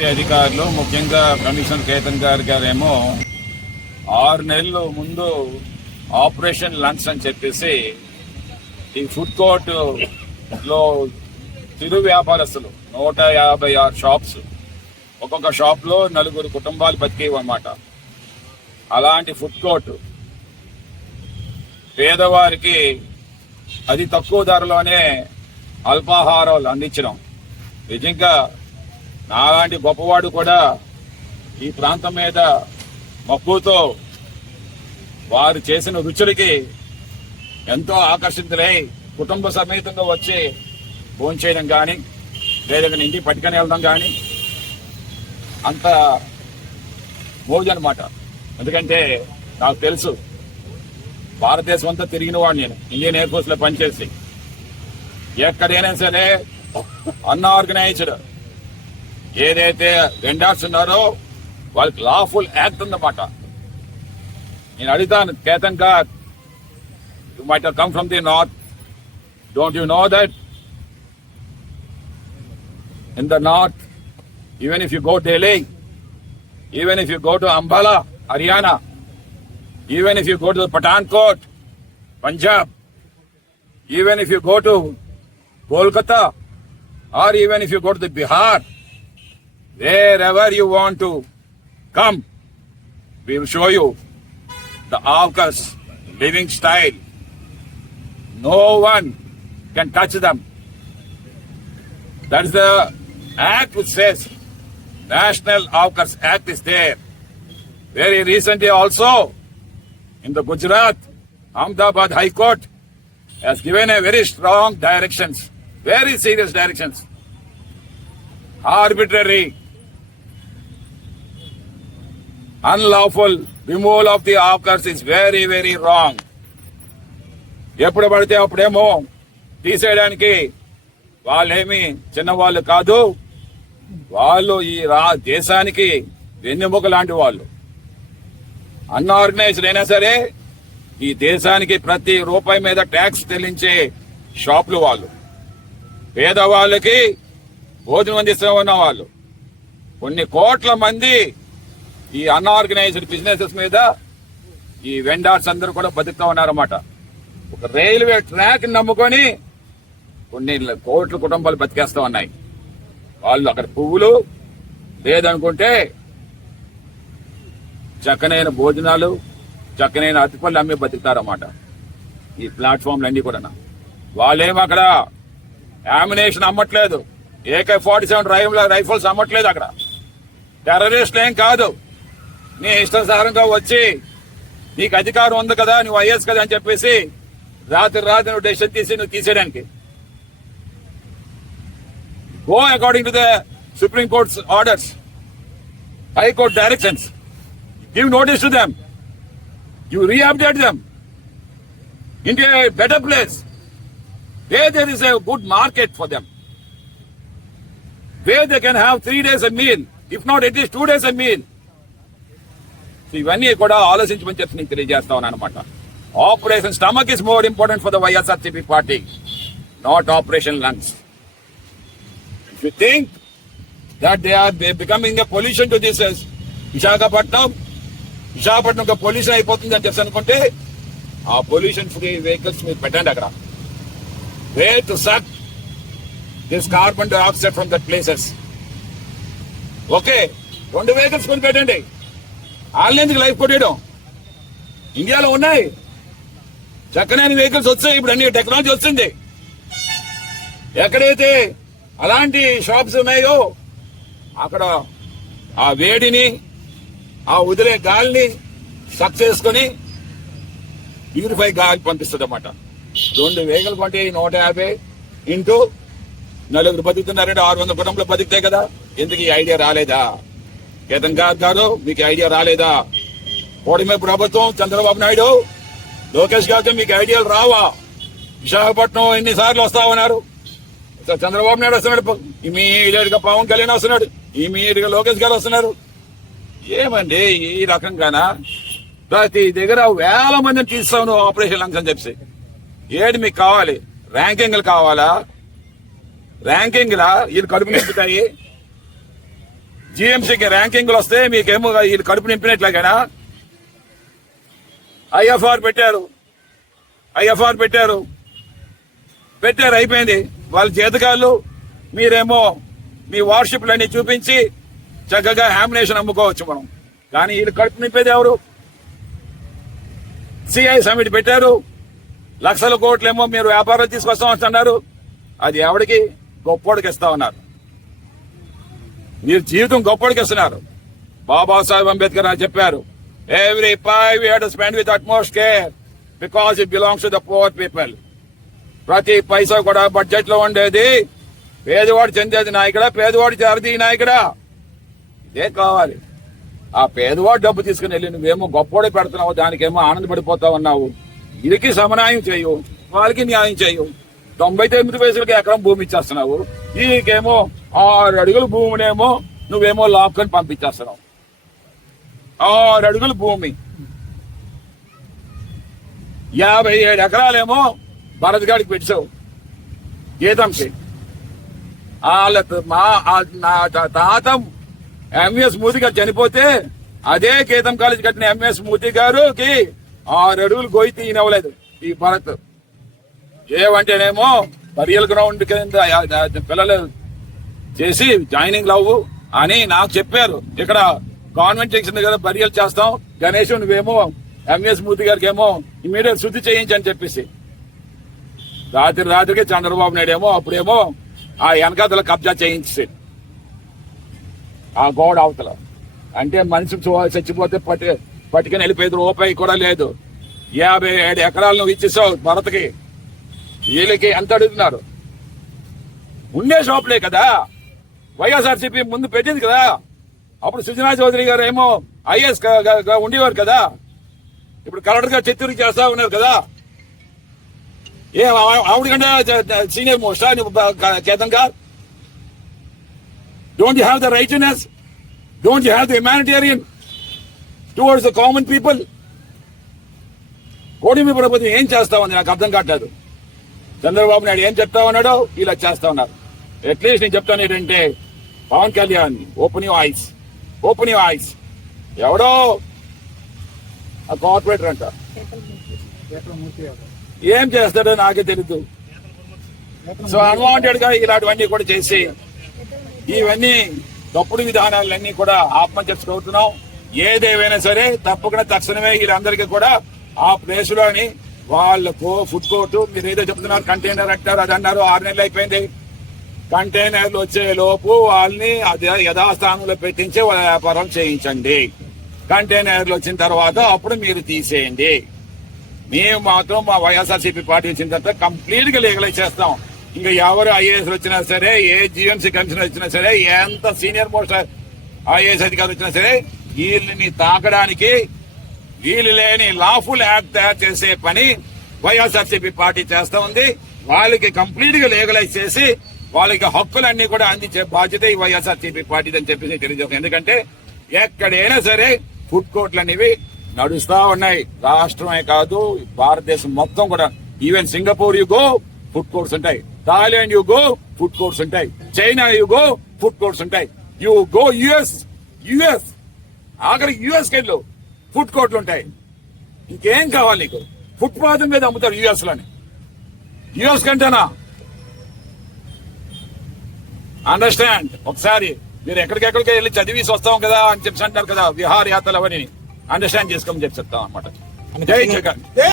Party అధికారులు ముఖ్యంగా commissioner Ketan గారేమో 6 నెలలు ముందు ఆపరేషన్ లంచ్ అని చెప్పేసి ఈ ఫుడ్ కోర్ట్ లో చిరు వ్యాపారస్తులు 156 షాప్స్, ఒక్కొక్క షాప్ లో 4 కుటుంబాలు బతికేవన్నమాట. అలాంటి ఫుడ్ కోర్ట్ పేదవారికి అతి తక్కువ ధరలోనే అల్పాహారాలు అందించడం నిజంగా నాలాంటి గొప్పవాడు కూడా ఈ ప్రాంతం మీద మక్కువతో వారు చేసిన రుచులకి ఎంతో ఆకర్షితులై కుటుంబ సమేతంగా వచ్చి భోంచేయడం కానీ లేదా ఇంటికి పట్టుకొని వెళ్ళడం కానీ అంత మోజు అనమాట. ఎందుకంటే నాకు తెలుసు, భారతదేశం అంతా తిరిగిన వాడు నేను, ఇండియన్ ఎయిర్ ఫోర్స్ లో పనిచేసి. ఎక్కడైనా సరే అన్ఆర్గనైజ్డ్ ఏదైతే వెండర్స్ ఉన్నారో వాళ్ళకి లాఫుల్ యాక్ట్ ఉందన్నమాట. నేను అడుగుతాను, కేతన్ గారు, you might have come from the north, don't you know that in the north, even if you go Delhi, even if you go to Ambala, Haryana, even if you go to Pathankot, Punjab, even if you go to Kolkata, or even if you go to the Bihar, wherever you want to come, we will show you the Avkas living style. No one can touch them. That is the act which says National Avkas Act is there. Very recently also, in the Gujarat, Ahmedabad High Court has given a very strong directions, very serious directions. Arbitrary, unlawful removal of the avcars is very, very wrong. ఎప్పుడు పడితే అప్పుడేమో తీసేయడానికి వాళ్ళేమి చిన్నవాళ్ళు కాదు, వాళ్ళు ఈ దేశానికి వెన్నెముక లాంటి వాళ్ళు. అన్ఆర్గనైజ్డ్ అయినా సరే ఈ దేశానికి ప్రతి రూపాయి మీద ట్యాక్స్ చెల్లించే షాపులు వాళ్ళు, పేదవాళ్ళకి భోజనం అందిస్తూ ఉన్న వాళ్ళు. కొన్ని కోట్ల మంది ఈ అన్ఆర్గనైజ్డ్ బిజినెసెస్ మీద ఈ వెండర్స్ అందరూ కూడా బతుకుతూ ఉన్నారన్నమాట. ఒక రైల్వే ట్రాక్ నమ్ముకొని కొన్ని కోట్ల కుటుంబాలు బతికేస్తూ ఉన్నాయి. వాళ్ళు అక్కడ పువ్వులు లేదనుకుంటే చక్కనైన భోజనాలు, చక్కనైన అతిపళ్ళు అమ్మి బతుకుతారన్నమాట ఈ ప్లాట్ఫామ్లు అన్ని కూడా. వాళ్ళేమో అక్కడ ఆమినేషన్ అమ్మట్లేదు, AK-47 రైఫిల్స్ అమ్మట్లేదు. అక్కడ టెర్రరిస్టులు ఏం కాదు. నీ ఇష్టానుసారంగా వచ్చి నీకు అధికారం ఉంది కదా, నువ్వు ఐఎస్ కదా అని చెప్పేసి రాత్రి నువ్వు డెసిషన్ తీసి నువ్వు తీసేయడానికి. Go according to the supreme court's orders, high court directions. Give notice to them. You rehabilitate them into a better place where there is a good market for them, where they can have 3 days a meal, if not at least 2 days a meal. So ఇవన్నీ కూడా ఆలోచించమని చెప్పి నేను తెలియజేస్తా ఉన్నాను అనమాట. Operation stomach is more important for the YSRCP party, not operation lungs. If you think that they are becoming a pollution to this Visakhapatnam ఒక pollution అయిపోతుంది అని చెప్పి అనుకుంటే ఆ పొల్యూషన్ ఫ్రీ వెహికల్స్ మీరు పెట్టండి అక్కడ. Way to suck this carbon dioxide from that places. Okay, 2 vehicles కొని పెట్టండి. ఆన్లైన్ లైఫ్ కొట్టేయడం ఇండియాలో ఉన్నాయి. చక్కనైన వెహికల్స్ వచ్చాయి, ఇప్పుడు అన్ని టెక్నాలజీ వచ్చింది. ఎక్కడైతే అలాంటి షాప్స్ ఉన్నాయో అక్కడ ఆ వేడిని, ఆ వదిలే గాలిని సక్ చేసుకుని ప్యూరిఫై గాలి పంపిస్తుంది అన్నమాట. 2 వెహికల్ కొంటే 150 ఇంటూ 4 బతుకుతున్నారంటే 600 కుటుంబాలు బతుకుతాయి కదా. ఎందుకు ఈ ఐడియా రాలేదా కేతన్ గారు? మీకు ఐడియా రాలేదా? కూటమి ప్రభుత్వం, చంద్రబాబు నాయుడు, లోకేష్ గారితో మీకు ఐడియాలు రావా? విశాఖపట్నం ఎన్నిసార్లు వస్తా ఉన్నారు. చంద్రబాబు నాయుడు వస్తున్నాడు, ఇమీడియట్ గా పవన్ కళ్యాణ్ వస్తున్నాడు, ఇమీడియట్ గా లోకేష్ గారు వస్తున్నారు. ఏమండి ఈ రకంగానా? ప్రతి దగ్గర 1000 మందిని తీస్తాను ఆపరేషన్ లంగ్స్ అని చెప్పి. ఏడు మీకు కావాలి? ర్యాంకింగ్లు కావాలా? ర్యాంకింగ్లా వీళ్ళు కడుపు నింపుతాయి. జిఎంసీకి ర్యాంకింగ్లు వస్తే మీకేమో వీళ్ళు కడుపు నింపినట్లాగేనా? ఐఎఫ్ఆర్ పెట్టారు అయిపోయింది. వాళ్ళ చేతకాళ్ళు మీరేమో మీ వార్షిప్లన్నీ చూపించి చక్కగా హామినేషన్ అమ్ముకోవచ్చు మనం. కానీ వీళ్ళు కడుపు నింపేది ఎవరు? సిఐ సమిట్ పెట్టారు, లక్షల కోట్లేమో మీరు వ్యాపారం తీసుకొస్తాం అంటున్నారు. అది ఎవడికి? గొప్పోడికి ఇస్తా ఉన్నారు. మీరు జీవితం గొప్పోడికి ఇస్తున్నారు. బాబాసాహెబ్ అంబేద్కర్ అని చెప్పారు, every pie we have to spend with utmost care because it belongs to the poor people. ప్రతి పైసా కూడా బడ్జెట్ లో ఉండేది పేదవాడు చెందేది నాయకుడా, పేదవాడు చేరది నాయకుడా? ఇదే కావాలి. ఆ పేదవాడు డబ్బు తీసుకుని వెళ్ళి నువ్వేమో గొప్పోడే పెడుతున్నావు, దానికేమో ఆనందపడిపోతా ఉన్నావు. వీరికి సమన్యాయం చేయు, వాళ్ళకి న్యాయం చేయు. 99 పైసలకి ఎకరం భూమి ఇచ్చేస్తున్నావు, వీరికేమో 6 అడుగుల భూమినేమో నువ్వేమో లాక్కొని పంపించేస్తున్నావు. 6 అడుగుల భూమి 57 ఎకరాలేమో భరత్ గాడికి పెట్టావు గీతంకి. నా తాత ఎంఎస్ మూర్తి గారు చనిపోతే అదే గీతం కాలేజ్ కట్టిన ఎంఎస్ మూర్తి గారికి 6 అడుగులు గోయి తీయనవ్వలేదు ఈ భరత్. ఏమంటేనేమో బరియల్ గ్రౌండ్ కింద పిల్లలు చేసి జాయినింగ్ లవ్ అని నాకు చెప్పారు. ఇక్కడ కాన్వెంట్ జంక్షన్ దగ్గర బరియల్ చేస్తాం, గణేష్ నువ్వేమో ఎంఎస్ మూర్తి గారికి ఏమో ఇమీడియట్ శుద్ధి చేయించని చెప్పేసి రాత్రికి చంద్రబాబు నాయుడు ఏమో అప్పుడేమో ఆ వెనకాతల కబ్జా చేయించేసాడు ఆ గోడ అవతల. అంటే మనిషి చచ్చిపోతే పట్టుకుని వెళ్ళిపోయేది, రూపాయి కూడా లేదు. 57 ఎకరాలు నువ్వు ఇచ్చేసావు భరత్కి. వీళ్ళకి ఎంత అడుగుతున్నారు? ఉండే షాపులే కదా, వైఎస్ఆర్సీపీ ముందు పెట్టింది కదా. అప్పుడు సుజనా చౌదరి గారు ఏమో ఐఏఎస్ ఉండేవారు కదా, ఇప్పుడు కలెక్టర్ గా చిత్తూరు చేస్తా ఉన్నారు కదా. ఆవిడ కంటే సీనియర్ మోస్టా కేతన్ గారు? Don't you have the righteousness? Don't you have the humanitarian towards the common people? కూటమి ప్రభుత్వం ఏం చేస్తా ఉంది నాకు అర్థం కావట్లేదు. చంద్రబాబు నాయుడు ఏం చెప్తా ఉన్నాడో ఇలా చేస్తా ఉన్నారు. అట్లీస్ట్ నేను చెప్తాను ఏంటంటే, Pawan Kalyan open your eyes. ఎవడో ఆ కార్పొరేటర్ అంట, ఏం చేస్తాడో నాకే తెలీదు. సో అన్వాంటెడ్ గా ఇలాంటివన్నీ కూడా చేసి ఇవన్నీ తప్పుడు విధానాలన్నీ కూడా ఆత్మహత్యవుతున్నాం. ఏదేమైనా సరే తప్పకుండా తక్షణమే వీళ్ళందరికీ కూడా ఆ ప్లేస్ లోని వాళ్ళకు ఫుడ్ కోర్టు, మీరు ఏదో చెప్తున్నారు కంటైనర్ అంటారు, అది అన్నారు. 6 నెలలు అయిపోయింది. కంటైనర్లు వచ్చే లోపు వాళ్ళని యథాస్థానంలో పెట్టించి వాళ్ళ వ్యాపారం చేయించండి. కంటైనర్లు వచ్చిన తర్వాత అప్పుడు మీరు తీసేయండి. మేము మాత్రం మా వైఎస్ఆర్సీపీ పార్టీ వచ్చిన తర్వాత కంప్లీట్ గా లీగలైజ్ చేస్తాం. ఇంకా ఎవరు ఐఏఎస్ వచ్చినా సరే, ఏ జిఎంసీ కమిషనర్ వచ్చినా సరే, ఎంత సీనియర్ మోస్ట్ ఐఏఎస్ అధికారులు వచ్చినా సరే, వీళ్ళని తాకడానికి వీళ్ళు లేని లాఫుల్ యాక్ట్ తయారు చేసే పని వైఎస్ఆర్సీపీ పార్టీ చేస్తా ఉంది. వాళ్ళకి కంప్లీట్ గా లీగలైజ్ చేసి వాళ్ళకి హక్కులన్నీ కూడా అందించే బాధ్యత ఈ వైఎస్ఆర్సీపీ పార్టీ అని చెప్పేసి తెలియజేస్తాం. ఎందుకంటే ఎక్కడైనా సరే ఫుడ్ కోర్టులు అనేవి నడుస్తా ఉన్నాయి. రాష్ట్రమే కాదు, భారతదేశం మొత్తం కూడా. Even Singapore you go food courts ఉంటాయి, Thailand you go food courts ఉంటాయి, China you go food courts ఉంటాయి, యు గో యుఎస్ ఆఖరికి యుఎస్ కెళ్ళు ఫుడ్ కోర్టులు ఉంటాయి. ఇంకేం కావాలి నీకు? ఫుట్పాత్ మీద అమ్ముతారు యుఎస్ లోని. యుఎస్ కంటేనా? అండర్స్టాండ్. ఒకసారి మీరు ఎక్కడికెక్కడికి వెళ్ళి చదివేసి వస్తాం కదా అని చెప్పి అంటారు కదా, విహారయాత్రలు అవన్నీ అండర్స్టాండ్ చేసుకోమని చెప్పి చెప్తాం అనమాట. జై జగన్.